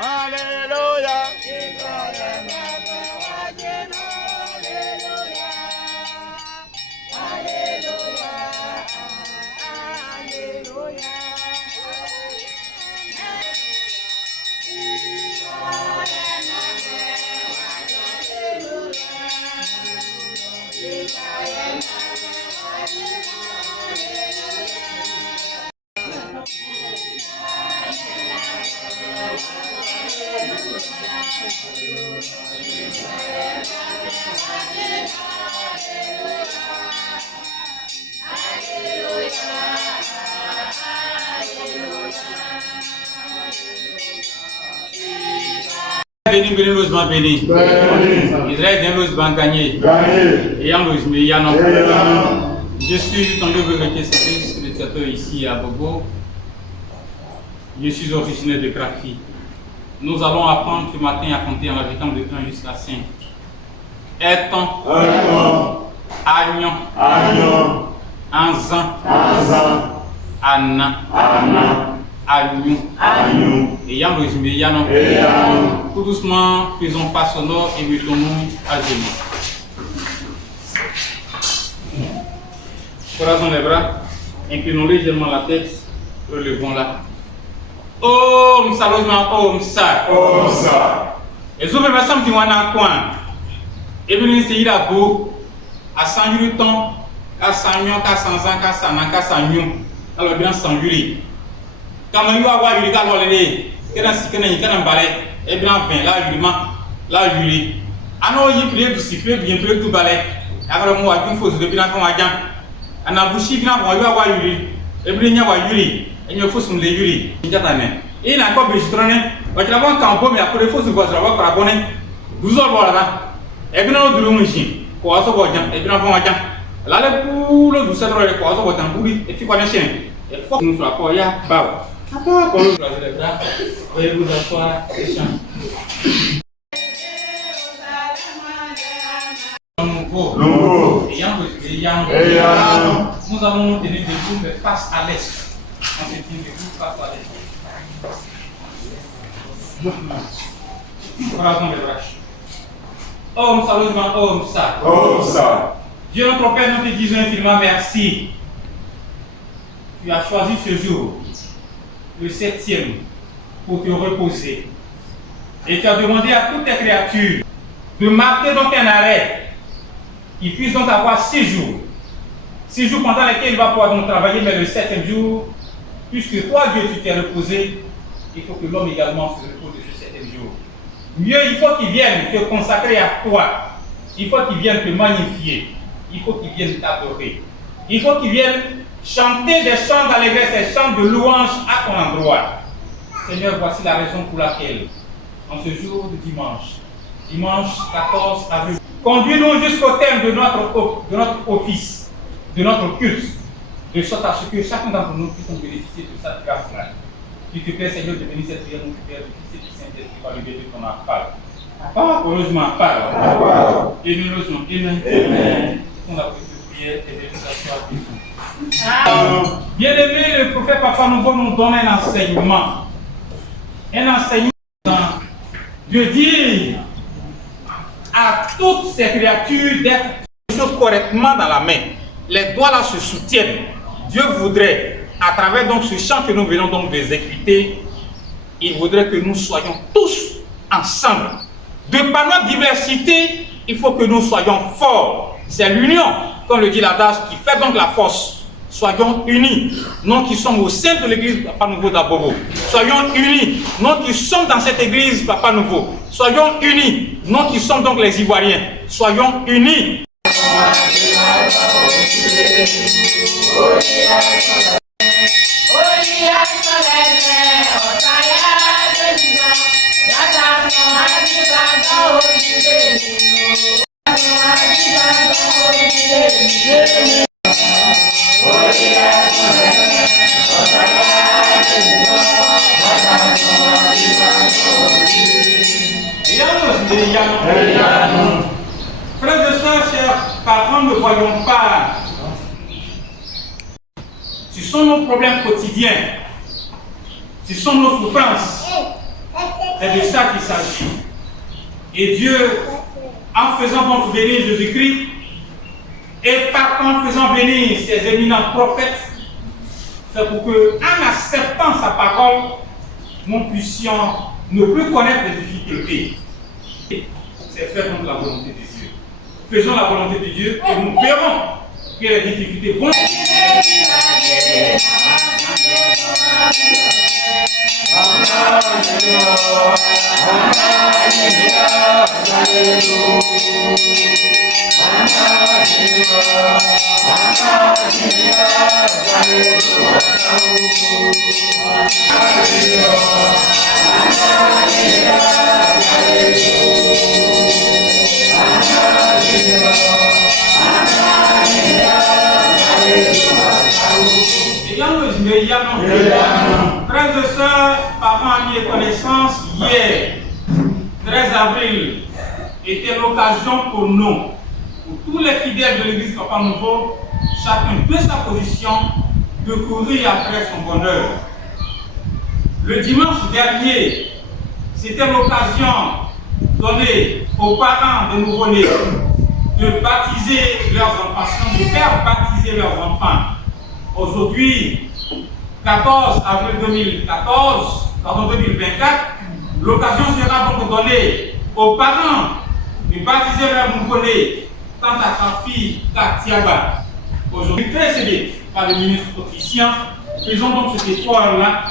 Alléluia. Béni, béni, logement béni. Israël d'un logement gagné. Ayant logement, ayant. Je suis tombé avec le Christ, l'éducateur ici à Bobo. Je suis originaire de Graphie. Nous allons apprendre ce matin à compter en habitant de 1 jusqu'à 5. Éton, Agnon, Anzan, Anna, Agnon, ayant résumé, Yann. Tout doucement, faisons face au nord et mettons-nous à genoux. Croisons les bras, inclinons légèrement la tête, relevons-la. Oh, m'salosement, oh, m'sa. Et vous me semble que moi, coin. Et bien, c'est il a beau, à 100 temps, à 100 ans, à 100 ans, à 100 ans, à 100 ans. Alors, bien, 100 ans. Quand on va voir, il y a des gens qui ont un balai, et bien, 20, là, il ah non, il y a du cycle, bien, tout balai. Alors, moi, il faut se lever dans le magasin. On a bouché, bien, on va voir, et bien, il y a Yuri. Il faut se lever. Et il y a encore des gens qui ont un campo, mais après, il faut se voir, pour abonner 12 heures là. Et bien, on a du machine, quoi, ça va bien, et bien, on va bien. Là, le poulet, du cèdre, et quoi, ça va bien, et puis, quoi, les chiens. Il faut que nous soyons pas, il y a pas. Attends, pour nous croiser les bras, veuillez vous asseoir et chanter. Nous allons nous tenir debout, mais face à l'est. On se tient debout face à l'est. Croisons les bras. Oh, sérieusement, oh, ça. Dieu notre Père, nous te disons infiniment merci. Tu as choisi ce jour, le 7e, pour te reposer. Et tu as demandé à toutes tes créatures de marquer donc un arrêt. Ils puissent donc avoir 6 jours. 6 jours pendant lesquels il va pouvoir donc travailler, mais le 7e jour, puisque toi, Dieu, tu t'es reposé, il faut que l'homme également se repose de ce 7e jour. Mieux, il faut qu'il vienne te consacrer à toi. Il faut qu'il vienne te magnifier. Il faut qu'il vienne t'adorer. Il faut qu'il vienne chanter des chants d'allégresse, des chants de louange à ton endroit. Seigneur, voici la raison pour laquelle, en ce jour de dimanche 14 avril, conduis-nous jusqu'au thème de notre office, de notre culte, de sorte à ce que chacun d'entre nous puisse bénéficier de cette grâce-là. S'il te plaît, Seigneur, de bénir cette prière, nous Père, du Fils et du Saint-Esprit par le biais de ton parole. Heureusement, parole. Et nous logement. Amen. On a pris cette prière et de s'asseoir. Bien-aimé, le prophète Papa Nouveau nous donne un enseignement. Un enseignement de dire à toutes ces créatures d'être les choses correctement dans la main. Les doigts là se soutiennent. Dieu voudrait, à travers donc ce chant que nous venons donc d'exécuter, il voudrait que nous soyons tous ensemble. De par notre diversité, il faut que nous soyons forts. C'est l'union, comme le dit l'adage, qui fait donc la force. Soyons unis, nous qui sommes au sein de l'église Papa Nouveau d'Abobo. Soyons unis, nous qui sommes dans cette église Papa Nouveau. Soyons unis, nous qui sommes donc les Ivoiriens. Soyons unis. Frères et sœurs, chers parents, ne voyons pas. Ce sont nos problèmes quotidiens. Ce sont nos souffrances. C'est de ça qu'il s'agit. Et Dieu, en faisant donc venir Jésus-Christ, et en faisant venir ses éminents prophètes, c'est pour que, en acceptant sa parole, nous puissions ne plus connaître les difficultés. C'est faire donc la volonté de Dieu. Faisons la volonté de Dieu et nous verrons que les difficultés vont. Frères et sœurs, parents, amis et connaissances, hier, 13 avril, était l'occasion pour nous, pour tous les fidèles de l'église Papa Nouveau, chacun de sa position, de courir après son bonheur. Le dimanche dernier, c'était l'occasion donnée aux parents de nouveau-nés de baptiser leurs enfants, de faire baptiser leurs enfants. Aujourd'hui, 14 avril 2024, l'occasion sera donc donnée aux parents de baptiser leur nouveau-né, tant à sa fille Katiaba. Aujourd'hui, précédé par le ministre officiant, faisons donc cet effort-là.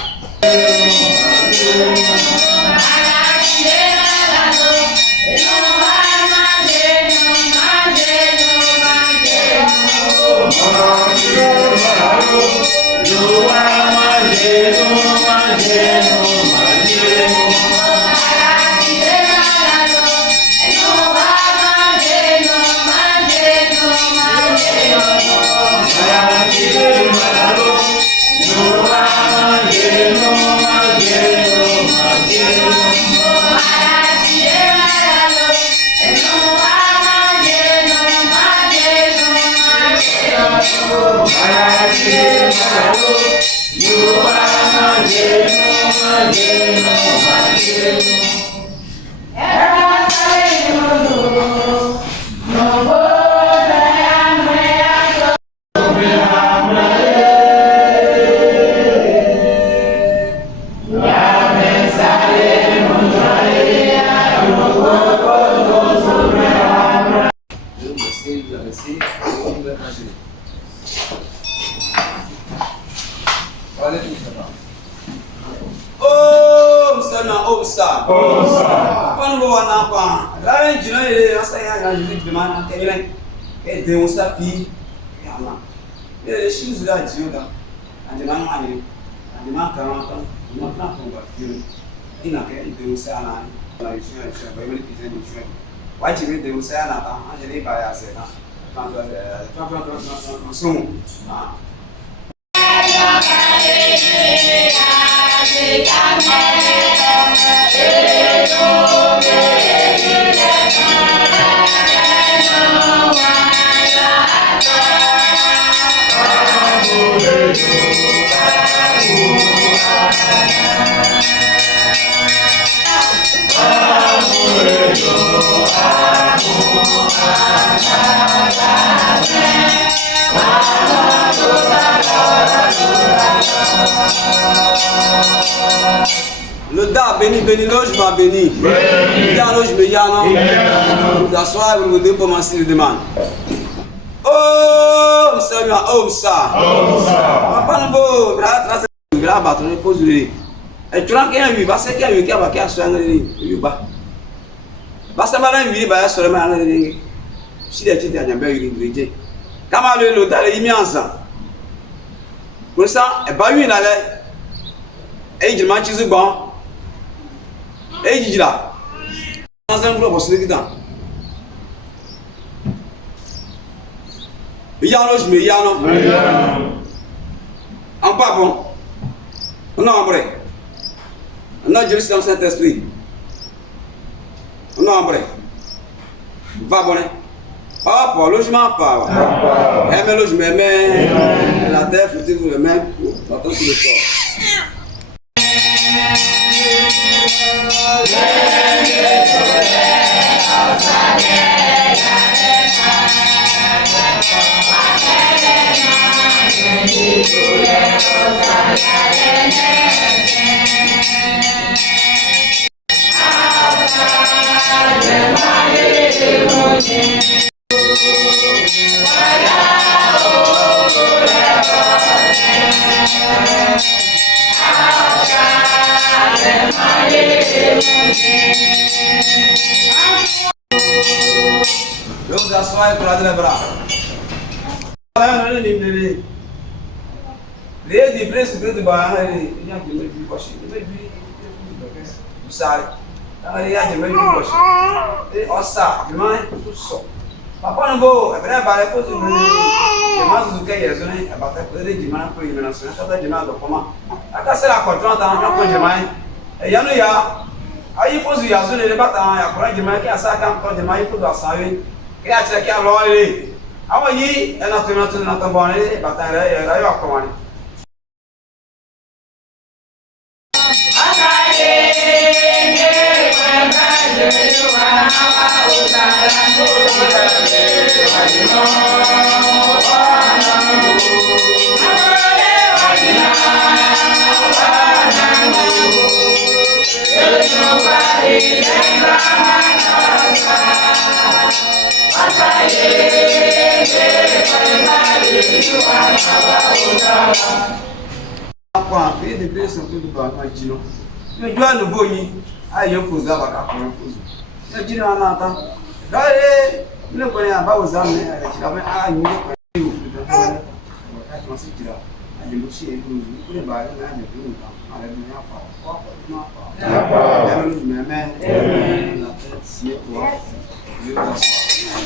Le da béni, béni, logement béni. Béni, logement yano. D'asseoir, vous me commencer le demande. Oh, Seigneur, oh, ça. Papa, nous grave, battre, nous pose le. Et tu n'as qu'un 8, parce qu'il y a 8 qui a qu'à soigner le bas. Parce que madame 8, bah, seulement, si les titres à Yambé, il est comment le da est mis ensemble. Pour ça, et pas une allait. Et je m'en suis bon. Et je dis là. Dans un groupe, c'est le temps. Il y a un logement, il y a un. En pas bon. Non, en vrai. Non, je suis dans cet esprit. Non, en vrai. Va bon. Ah, pour logement, pas. Aimez le logement, mais la terre, foutez-vous le même pour tout le corps. L'homme d'asseoir et croiser les bras. Les diplômes secrets de Bahan, il y a des mecs qui cochent. Vous savez, il y a des mecs qui cochent. Et on sait, il m'a tout ça. Papa ne vaut, et bien, par les choses, il m'a dit que les zones, et par les dimanches, pour une nation, ça doit demander comment. À casser la contrainte dans un peu de main. Et il y en a, il faut se dire, il y a des bâtons, il y a quoi de main qui a ça quand de main, il faut savoir. Il y a des qui a l'oreille. Ah oui, elle a tout le temps dans ton bonnet, bâtard, elle a eu à commander. Et des blessures un peu de bas, mais dois le voyer. Ah, il faut avoir la confusion. Je dis non, attends. Regardez, nous connaissons pas aux âmes, il avait un niveau de je m'en suis dit là. Je me suis dit, vous pouvez bailler là, je peux nous faire. Allez, nous n'avons pas. Nous n'avons pas. La tête, si toi, je vais t'asseoir.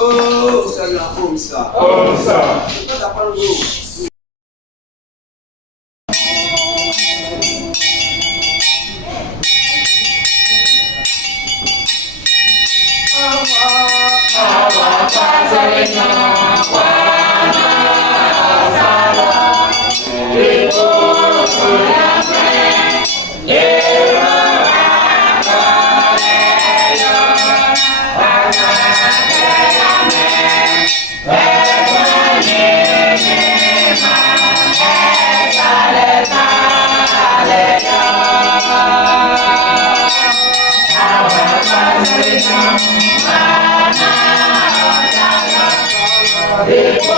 Oh, ça vient comme ça. Comme ça. Bye.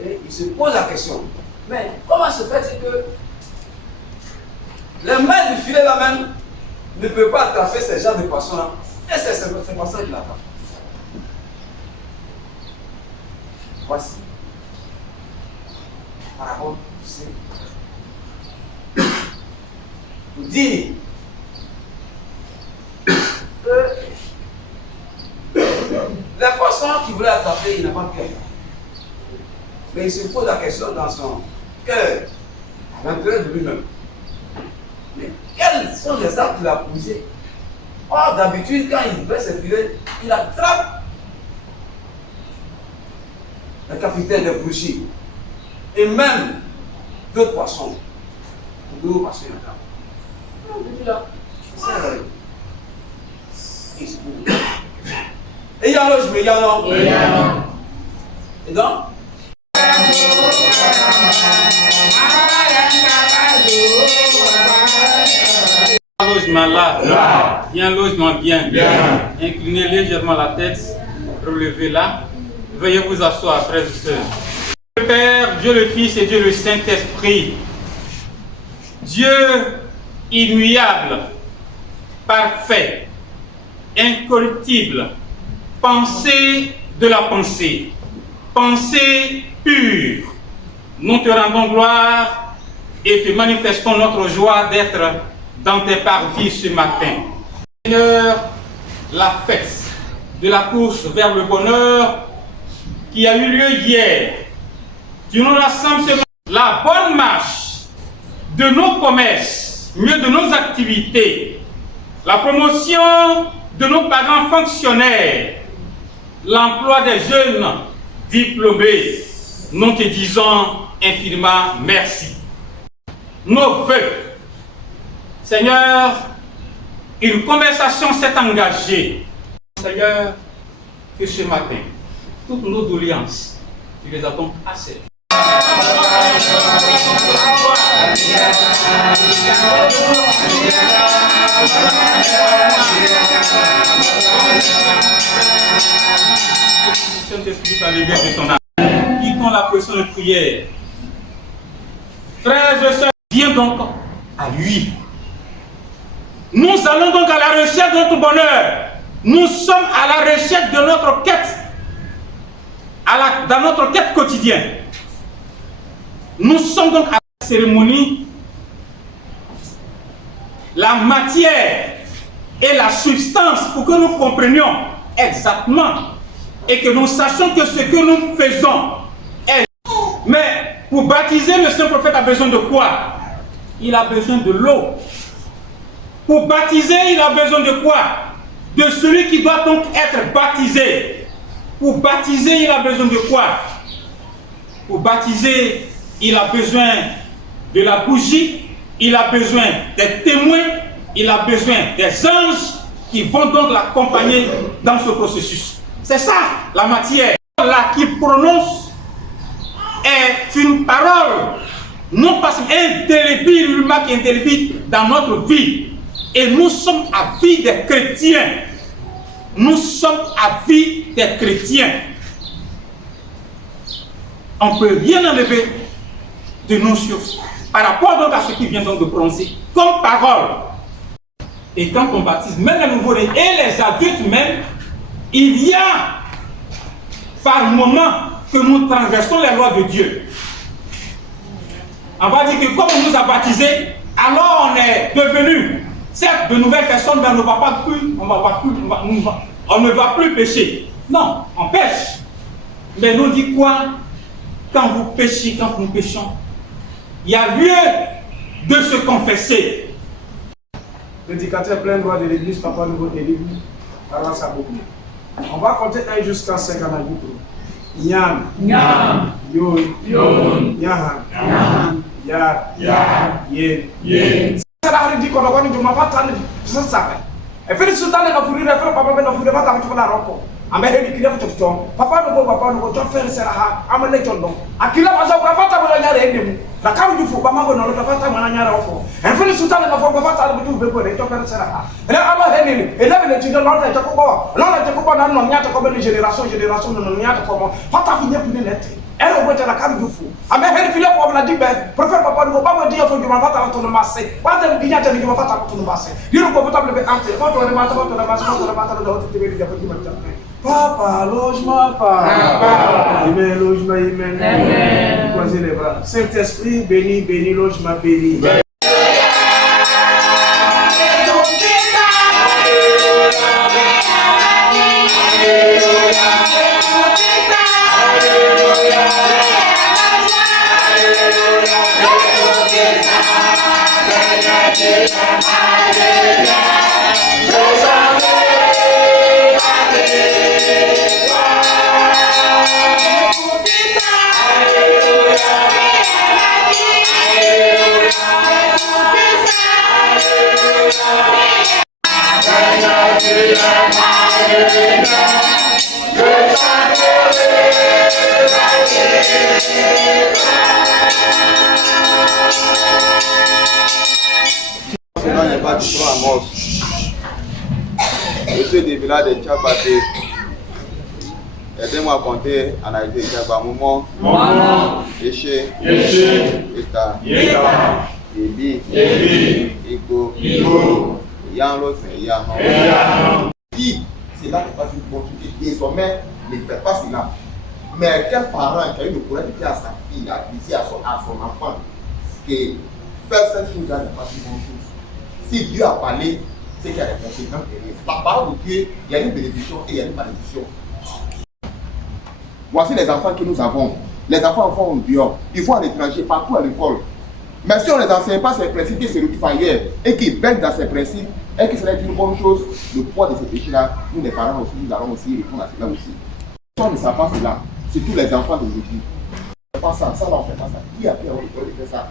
Et il se pose la question, mais comment se fait-il que les mains du filet là-même ne peuvent pas attraper ces genres de poissons-là? Et c'est ces poissons qui l'attrapent. Voici. Parabole, pour dire que les poissons qui voulaient attraper, il n'a pas pu. Mais il se pose la question dans son cœur, à l'intérieur de lui-même. Mais quels sont les actes qu'il a posés? Or, d'habitude, quand il fait ses filets, il attrape le capitaine des bouchers et même d'autres poissons. D'autres poissons, il attrape. Non, là, c'est et il y a l'autre, mais il y a l'autre. Et donc, un logement là, bien logement bien. Inclinez légèrement la tête, relevez-la. Veuillez vous asseoir, frères et sœurs. Dieu le Père, Dieu le Fils et Dieu le Saint-Esprit. Dieu immuable, parfait, incorruptible, pensée de la pensée, pensée pure. Nous te rendons gloire et te manifestons notre joie d'être dans tes parvis ce matin. Seigneur, la fête de la course vers le bonheur qui a eu lieu hier, tu nous rassembles ce matin. La bonne marche de nos commerces, mieux de nos activités, la promotion de nos parents fonctionnaires, l'emploi des jeunes diplômés, nous te disons infiniment merci. Nos vœux, Seigneur, une conversation s'est engagée. Seigneur, que ce matin, toutes nos doléances, tu les attends assez. Saint-Esprit, par les biens de ton âme, quittons la pression de prière. Frères et sœurs, viens donc à lui. Nous allons donc à la recherche de notre bonheur. Nous sommes à la recherche de notre quête, dans notre quête quotidienne. Nous sommes donc à la cérémonie. La matière et la substance pour que nous comprenions exactement et que nous sachions que ce que nous faisons est. Mais pour baptiser, le Saint-Prophète a besoin de quoi? Il a besoin de l'eau. Pour baptiser, il a besoin de quoi? De celui qui doit donc être baptisé. Pour baptiser, il a besoin de quoi? Pour baptiser, il a besoin de la bougie, il a besoin des témoins, il a besoin des anges qui vont donc l'accompagner dans ce processus. C'est ça la matière. Là qui prononce est une parole, non pas indélébile, une marque indélébile dans notre vie. Et nous sommes à vie des chrétiens. Nous sommes à vie des chrétiens. On ne peut rien enlever de nos choses par rapport donc à ce qui vient donc de prononcer comme parole. Et quand on baptise, même les nouveaux-nés et les adultes même, Il y a par moment que nous transgressons les lois de Dieu. On va dire que comme on nous a baptisés, alors on est devenu, certes, de nouvelles personnes, mais on ne va pas plus, on ne va plus pécher. Non, on pêche. Mais nous dit quoi? Quand vous péchez, quand nous péchons, il y a lieu de se confesser. L'éducateur plein droit de l'église, papa nouveau de l'église, alors ça beaucoup. On va compter 1 jusqu'à 5 à la boucle. Nyam, Nyam, Yon, Yon, Nyahan, Nyahan, Yar, Yar, Yen. Yen. C'est la dit qu'on a connu du mapa tanné, c'est ça. Et fait le sultan de la fourrure, et fait papa de la fourrure, va t'avoir la roco. A me heli kile fucho fucho. Papa no go to faire ça ha. Amale chondo. Akila baza ko fata mo nyare endem. La kawu du fu ba mago no to fata mo nyare oko. En fait le sultan de la fourrure va fata bu du be ko de to faire ça ha. Ele ama heli. Ele be ti do no ta ko bo. No ta ko bo na no nyata ko be génération no nyata ko mo. Fata fu nyepu ne net. Elle au bout de la cave du fou. À mes hérités, pour la dire, prophète papa ne va pas me dire qu'il va pas t'attendre de masser. Pas de bien te dire qu'il va pas t'attendre de masser. Dis le confortable de ante. Quand on est matin, on est matin, on est matin, on est matin, on est matin. Papa, logement, papa. Amen, logement, amen. Croisez les bras. Saint-Esprit, béni, béni, logement, béni. Je suis du village de Tchabaté. Aidez-moi à compter en Haïti. Tchaba, Moumon, Yéché, Ita, Ibi, Iko, Yanlo, c'est Yanon. Si cela n'est pas une bonne chose, désormais, ne faites pas cela. Mais quel parent qui a eu le courage de dire à sa fille, à son enfant, que faire cette chose-là n'est pas une bonne chose. Si Dieu a parlé, c'est qu'il y a des conséquences derrière. La parole de Dieu, il y a une bénédiction et il y a une malédiction. Voici les enfants que nous avons. Les enfants vont au dehors. Ils vont à l'étranger, partout à l'école. Mais si on ne les enseigne pas ces principes qui se retrouvent ailleurs et qui baignent dans ces principes, et que cela est une bonne chose, le poids de ces péchés-là, nous les parents aussi, nous allons aussi répondre à cela aussi. Si on ne sait pas cela, surtout les enfants d'aujourd'hui. On ne fait pas ça, ça là on ne fait pas ça. Qui a pu avoir le droit de faire ça?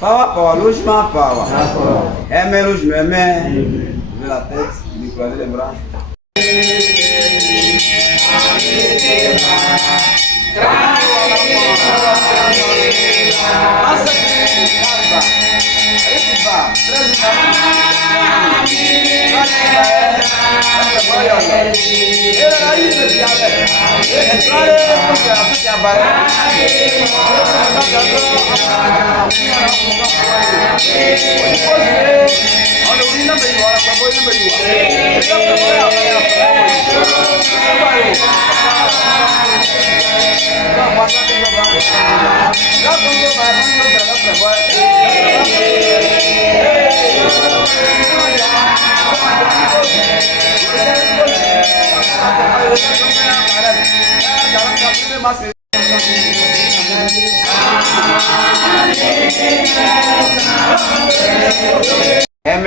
Power, logement, power. Aimer, je me mets de la tête, lui croiser les bras.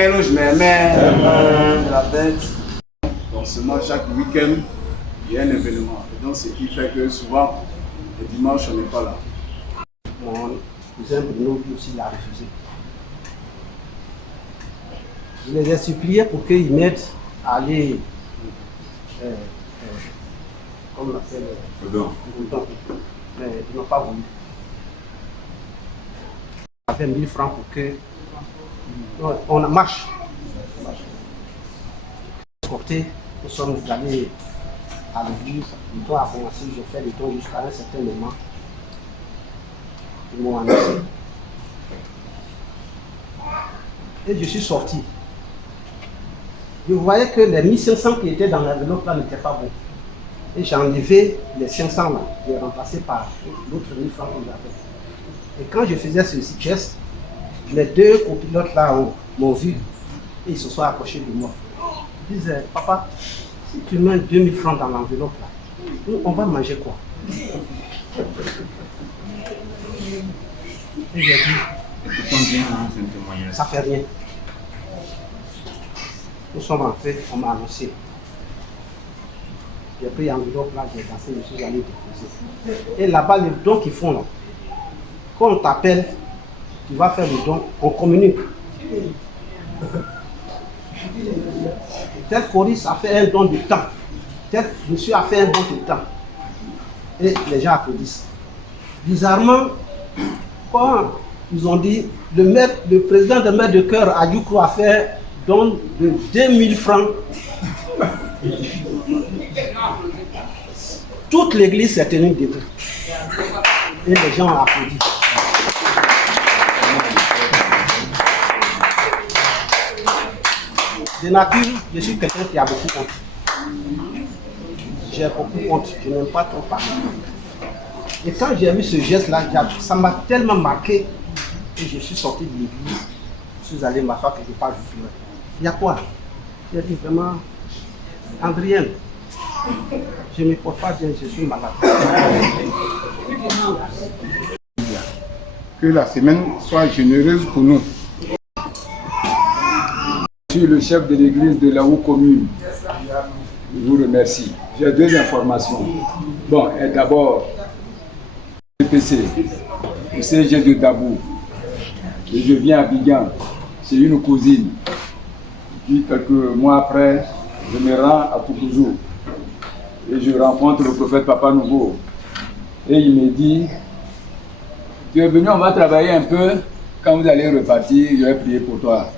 Amen, je m'aimais. La bête. Donc seulement chaque week-end, il y a un événement. Et donc ce qui fait que souvent, le dimanche, on n'est pas là. Mon cousin Bruno lui aussi l'a refusé. Je les ai suppliés pour qu'ils m'aident à aller, comme on appelle, mais ils n'ont pas voulu. On a fait 1000 francs pour que on marche. Côté, nous sommes allés à l'église, le temps a commencé, je fais le temps jusqu'à un certain moment. Ils m'ont annoncé. Et je suis sorti. Je voyais que les 1500 qui étaient dans l'enveloppe là n'étaient pas bons. Et j'ai enlevé les 500 là, j'ai remplacé par l'autre 1000 francs que j'avais. Et quand je faisais ce geste, les deux copilotes là m'ont vu et ils se sont approchés de moi. Ils disaient, papa, si tu mets 2000 francs dans l'enveloppe là, nous, on va manger quoi? Et j'ai dit, ça fait rien. Nous sommes rentrés, on m'a annoncé. J'ai pris l'enveloppe là, j'ai dansé, je suis allé déposer. Et là-bas, les dons qu'ils font là, quand on t'appelle, tu vas faire le don, on communique. Tel Coris a fait un don de temps, tel monsieur a fait un don de temps. Et les gens applaudissent. Bizarrement, quand ils ont dit, le président de Maître de Cœur à Youkrou a fait don de 2000 francs. Toute l'église s'est tenue debout. Et les gens ont applaudi. De nature, je suis quelqu'un qui a beaucoup honte. J'ai beaucoup honte, je n'aime pas trop parler. Et quand j'ai vu ce geste-là, ça m'a tellement marqué et je suis sorti de l'église. Je suis allé m'asseoir quelque part, je pleurais. Il y a quoi? J'ai dit vraiment, Andrienne, je ne me porte pas bien, je suis malade. Que la semaine soit généreuse pour nous. Je suis le chef de l'église de la Haute Commune. Je vous remercie. J'ai deux informations. Bon, d'abord, CPC, le CG de Dabou. Et je viens à Bigan, c'est une cousine. Puis quelques mois après, je me rends à Toukouzou. Et je rencontre le prophète Papa Nouveau. Et il me dit, tu es venu, on va travailler un peu. Quand vous allez repartir, je vais prier pour toi.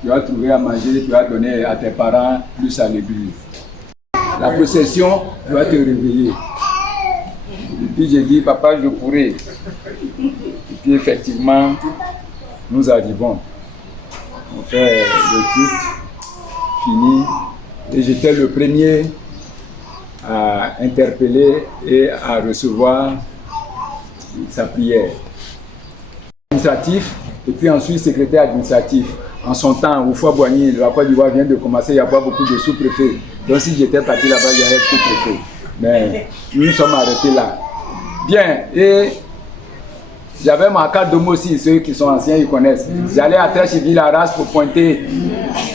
Tu vas trouver à manger, tu vas donner à tes parents, plus à l'église. La possession doit te réveiller. Et puis j'ai dit, papa, je pourrai. Et puis effectivement, nous arrivons. On fait le culte, fini. Et j'étais le premier à interpeller et à recevoir sa prière. Administratif, et puis ensuite secrétaire administratif. En son temps, au Foix-Boigny, la Côte d'Ivoire vient de commencer, il n'y a pas beaucoup de sous-préfets. Donc si j'étais parti là-bas, il y avait sous-préfet. Mais nous sommes arrêtés là. Bien, et j'avais ma carte d'homo aussi, ceux qui sont anciens, ils connaissent. J'allais à Trècheville, à Arras pour pointer,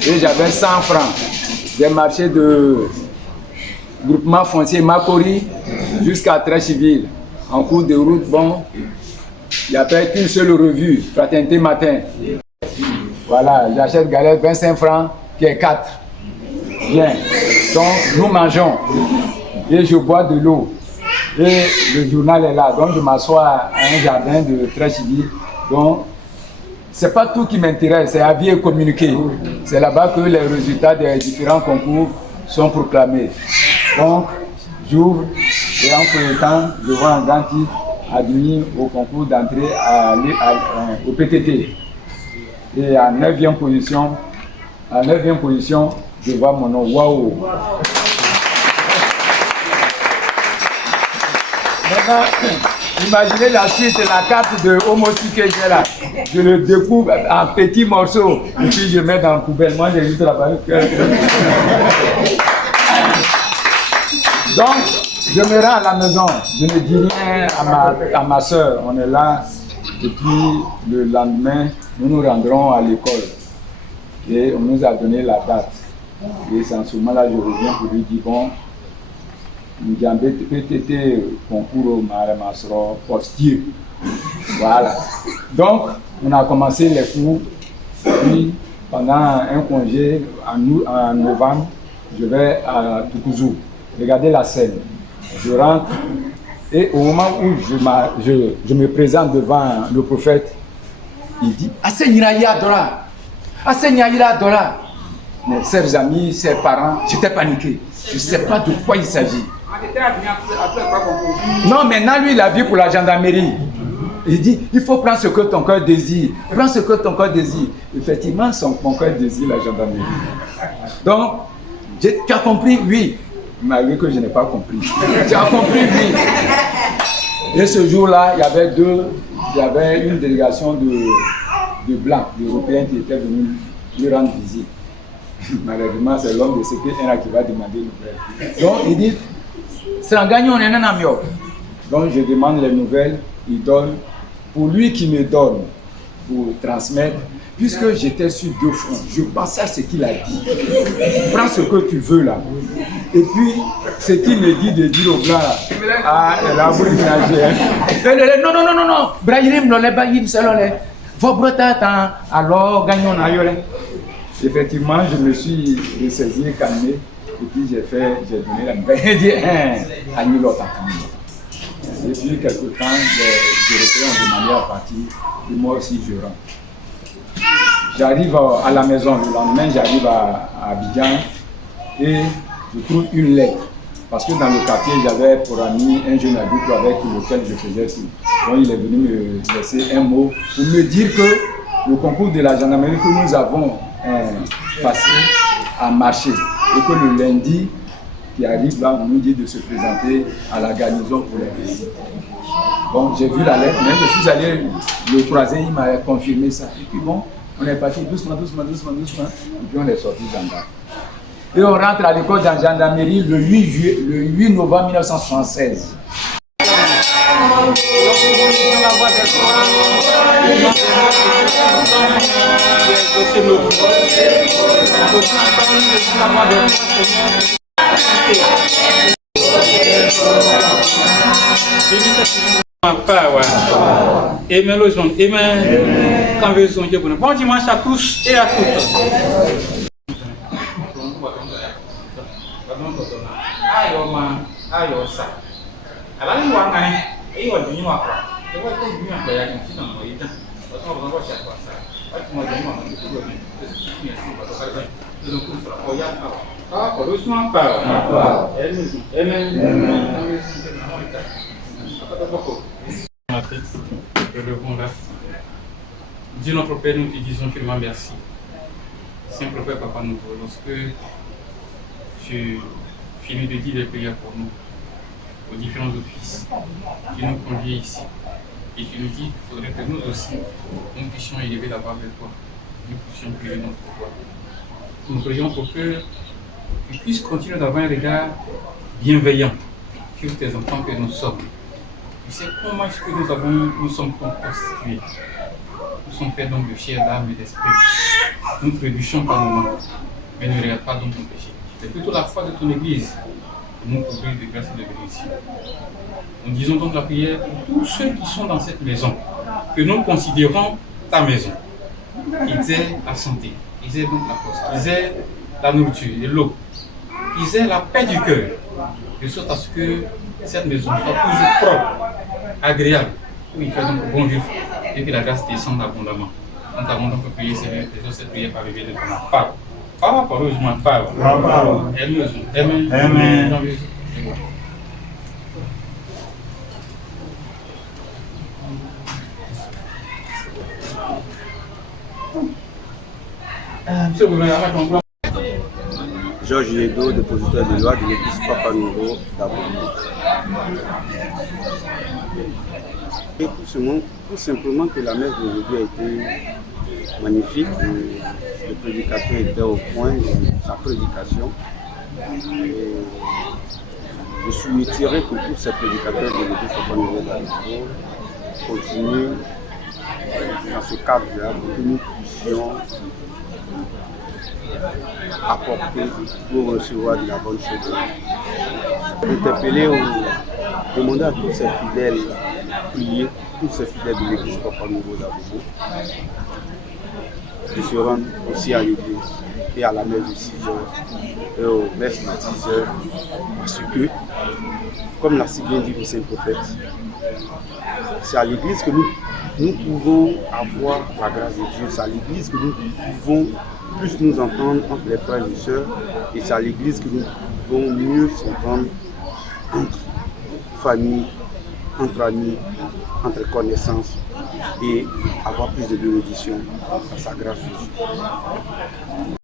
et j'avais 100 francs. J'ai marché de groupement foncier Makori jusqu'à Trècheville. En cours de route, bon, il n'y a pas qu'une seule revue, Fraternité Matin. Voilà, j'achète galette 25 francs, qui est 4. Bien, donc nous mangeons et je bois de l'eau. Et le journal est là, donc je m'assois à un jardin de Trècheville. Donc, ce n'est pas tout qui m'intéresse, c'est avis et communiquer. C'est là-bas que les résultats des différents concours sont proclamés. Donc, j'ouvre et en peu de temps, je vois un grand titre admis au concours d'entrée au PTT. Et en 9e position, je vois mon nom. Waouh! Maintenant, imaginez la suite, la carte de Homo que j'ai là. Je le découpe en petits morceaux et puis je mets dans la poubelle. Moi, j'ai juste la barre. Donc, je me rends à la maison. Je ne dis rien à ma soeur. On est là. Et puis, le lendemain, nous nous rendrons à l'école. Et on nous a donné la date. Et c'est en ce moment-là, je reviens pour lui dire, bon, nous avons été concours au Maremasro postier. Voilà. Donc, on a commencé les cours. Puis, pendant un congé en novembre, je vais à Toukouzou. Regardez la scène. Je rentre et au moment où je me présente devant le prophète, il dit Assenyaya Dora, Assenyaya Dora. Mes chers amis, ses parents, j'étais paniqué. Je ne sais pas de quoi il s'agit. Non, maintenant lui, il a vu pour la gendarmerie. Il dit, il faut prendre ce que ton cœur désire. Prends ce que ton cœur désire. Effectivement, mon cœur désire la gendarmerie. Donc, tu as compris? Oui. Malgré que je n'ai pas compris. Tu as compris? Oui. Et ce jour-là, il y avait une délégation de Blancs, d'Européens qui étaient venus lui rendre visite. Malheureusement, c'est l'homme de CP1 qui va demander les nouvelles. Donc, il dit, c'est un gagnant, on est un ami. Donc, je demande les nouvelles, il donne. Pour lui qui me donne, pour transmettre, puisque j'étais sur deux fronts, je pensais à ce qu'il a dit. Prends ce que tu veux là. Et puis, ce qu'il me dit de dire au blanc là, ah, elle a voulu ménager. Non. Brahirim, l'olé, bahim, c'est l'olé. Vos bretons, alors, gagnons, aïe. Effectivement, je me suis ressaisi, calmé, et puis j'ai donné la nouvelle. J'ai dit, Agnilota. Et puis, quelque temps, les Européens ont demandé à partir, et moi aussi, je rentre. J'arrive à la maison, le lendemain, j'arrive à Abidjan, et je trouve une lettre. Parce que dans le quartier, j'avais pour ami un jeune adulte avec lequel je faisais tout. Donc, il est venu me laisser un mot pour me dire que le concours de la gendarmerie que nous avons passé a marché. Et que le lundi qui arrive là, on nous dit de se présenter à la garnison pour les visites. Bon, j'ai vu la lettre, même je suis allé le croiser, il m'a confirmé ça. Et puis bon, on est parti doucement. Et puis on est sorti gendarme. Et on rentre à l'école de gendarmerie le 8 novembre 1976. Amen le jaune, amen. Quand vous songez bon dimanche à tous et à toutes. Ayo sa. Ala ni wa ngani, e wa dunyi wa kwa. E wa ko dunyi wa ya ni ti na mo ita. O so bo sha kwa sa. Wa ti mo dunyi wa ni ko ni. Ni asi ba to ka ba. Ni ko fra o ya ka. Ah, ko lo sma pa. Amen. Dieu notre Père, nous te disons vraiment merci. Simple Père, Papa Nouveau, lorsque tu finis de dire les prières pour nous, aux différents offices qui nous conduisent ici, et tu nous dis qu'il faudrait que nous aussi, nous puissions élever la barre de toi, nous puissions prier notre foi. Nous prions pour que tu puisses continuer d'avoir un regard bienveillant sur tes enfants que nous sommes. Tu sais comment est-ce que nous sommes constitués. Nous sommes faits donc de chair, d'âme et d'esprit. Nous trébuchons par moments, mais ne regarde pas donc ton péché. C'est plutôt la foi de ton Église que nous couvrir de grâce et de bénédiction. Nous disons donc la prière pour tous ceux qui sont dans cette maison, que nous considérons ta maison. Qu'ils aient la santé, qu'ils aient donc la force, qu'ils aient la nourriture et l'eau, qu'ils aient la paix du cœur, de sorte à ce que cette maison soit toujours propre, agréable, où il fait donc bon vivre et que la grâce descende abondamment. Nous avons donc prié cette prière par le biais de ton parole. Parole, parole. Amen. Amen. Monsieur le gouverneur, Georges Yedo, dépositeur de loi de l'église Papa Nouveau d'Abomey. Et tout simplement que la messe d'aujourd'hui a été magnifique. Le prédicateur était au point de sa prédication. Et je souhaiterais que tous ces prédicateurs de l'église Papa Nouveau d'Abomey continuent dans ce cadre-là pour que nous puissions apporter pour recevoir de la bonne chose. Interpeller ou demander à tous ces fidèles prier, tous ces fidèles de l'église Papa Nouveau d'Abobo, de se rendre aussi à l'église et à la messe de 6 heures et aux messes de 10 heures, parce que, comme l'a si bien dit le Saint-Prophète, c'est à l'église que nous pouvons avoir la grâce de Dieu, c'est à l'église que nous pouvons plus nous entendre entre les frères et sœurs, et c'est à l'église que nous pouvons mieux s'entendre entre famille, entre amis, entre connaissances, et avoir plus de bénédictions à sa grâce de Dieu.